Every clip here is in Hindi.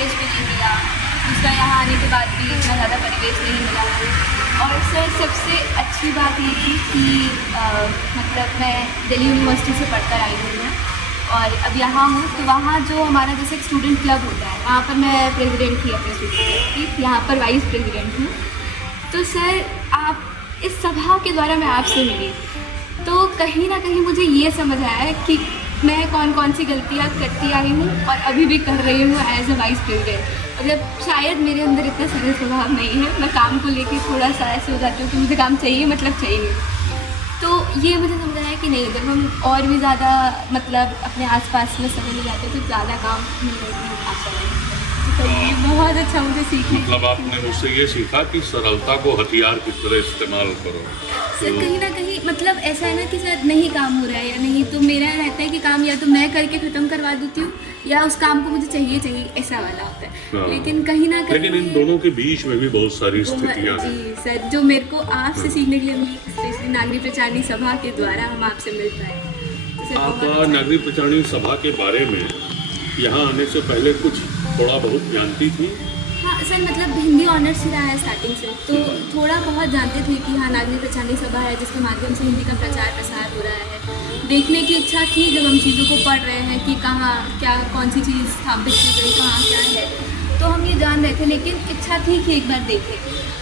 परिवेश भी नहीं मिला, दूसरा यहाँ आने के बाद भी इतना ज़्यादा परिवेश नहीं मिला। और सर सबसे अच्छी बात ये थी कि मतलब मैं दिल्ली यूनिवर्सिटी से पढ़कर आई हूँ मैं, और अब यहाँ हूँ तो वहाँ जो हमारा जैसे एक स्टूडेंट क्लब होता है वहाँ पर मैं प्रेसिडेंट थी अपने स्टूडेंट क्लब की, यहाँ पर वाइस प्रेसिडेंट हूँ। तो सर आप इस सभा के द्वारा मैं आपसे मिली तो कहीं ना कहीं मुझे ये समझ आया है कि मैं कौन कौन सी गलतियाँ करती आई हूँ और अभी भी कर रही हूँ एज अ वाइस प्रेसिडेंट। मतलब शायद मेरे अंदर इतना सरल स्वभाव नहीं है, मैं काम को लेके थोड़ा सा ऐसे हो जाती हूँ कि मुझे काम चाहिए मतलब चाहिए। तो ये मुझे समझ आया कि नहीं, जब हम और भी ज़्यादा मतलब अपने आसपास में समय में जाते हैं तो ज़्यादा काम मिलने की आशा है। तो ये बहुत अच्छा मुझे सीखने मतलब आपने मुझसे ये सीखा कि सरलता को हथियार की तरह इस्तेमाल करो। सर कहीं ना कहीं मतलब ऐसा है ना कि सर नहीं काम हो रहा है या नहीं, तो मेरा रहता है कि काम या तो मैं करके ख़त्म करवा देती हूँ या उस काम को मुझे चाहिए ऐसा वाला होता है। हाँ। लेकिन कहीं ना कहीं लेकिन इन दोनों के बीच में भी बहुत सारी स्थितियाँ हैं। जी सर, जो मेरे को आपसे सीखने के लिए मिली, स्पेशली नागरिक प्रचारणी सभा के द्वारा हम आपसे मिल पाए। तो सर आप बहुत अच्छा। नागरिक प्रचारणी सभा के बारे में यहाँ आने से पहले कुछ थोड़ा बहुत जानती थी? हाँ सर, मतलब हिंदी ऑनर्स ही रहा है स्टार्टिंग से, तो थोड़ा बहुत जानते थे कि हाँ नागरिक प्रचारणी सभा है जिसके माध्यम से हिंदी का प्रचार प्रसार हो रहा है। देखने की इच्छा थी जब हम चीज़ों को पढ़ रहे हैं कि कहाँ क्या कौन सी चीज़ स्थापित की गई, कहाँ क्या है, तो हम ये जान रहे थे। लेकिन इच्छा थी कि एक बार देखें,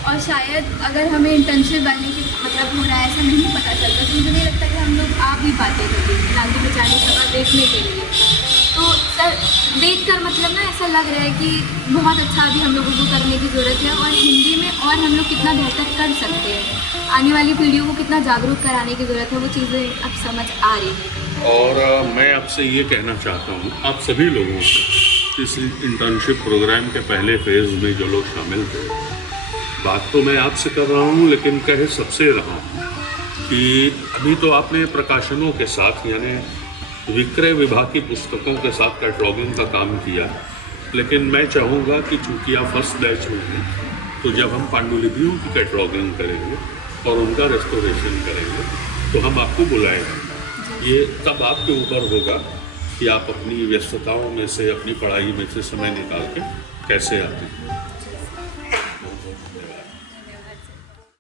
और शायद अगर हमें इंटर्नशिप वाले की मतलब हो रहा है ऐसा नहीं पता चलता तो मुझे नहीं लगता कि हम लोग आ भी पाते थे नागरिक प्रचारणी सभा देखने के लिए। तो सर देखकर मतलब ना ऐसा लग रहा है कि बहुत अच्छा अभी हम लोगों को करने की ज़रूरत है, और हिंदी में और हम लोग कितना बेहतर कर सकते हैं, आने वाली पीढ़ियों को कितना जागरूक कराने की ज़रूरत है, वो चीज़ें अब समझ आ रही हैं। और मैं आपसे ये कहना चाहता हूँ आप सभी लोगों से, इस इंटर्नशिप प्रोग्राम के पहले फेज़ में जो लोग शामिल थे, बात तो मैं आपसे कर रहा हूँ लेकिन कहे सबसे रहा हूँ कि अभी तो आपने प्रकाशनों के साथ यानी विक्रय विभाग की पुस्तकों के साथ कैटलॉगिंग का काम किया, लेकिन मैं चाहूँगा कि चूँकि आप फर्स्ट बैच में हैं तो जब हम पांडुलिपियों की कैटलॉगिंग करेंगे और उनका रेस्टोरेशन करेंगे तो हम आपको बुलाएंगे। ये तब आपके ऊपर होगा कि आप अपनी व्यस्तताओं में से, अपनी पढ़ाई में से समय निकाल के कैसे आते हैं।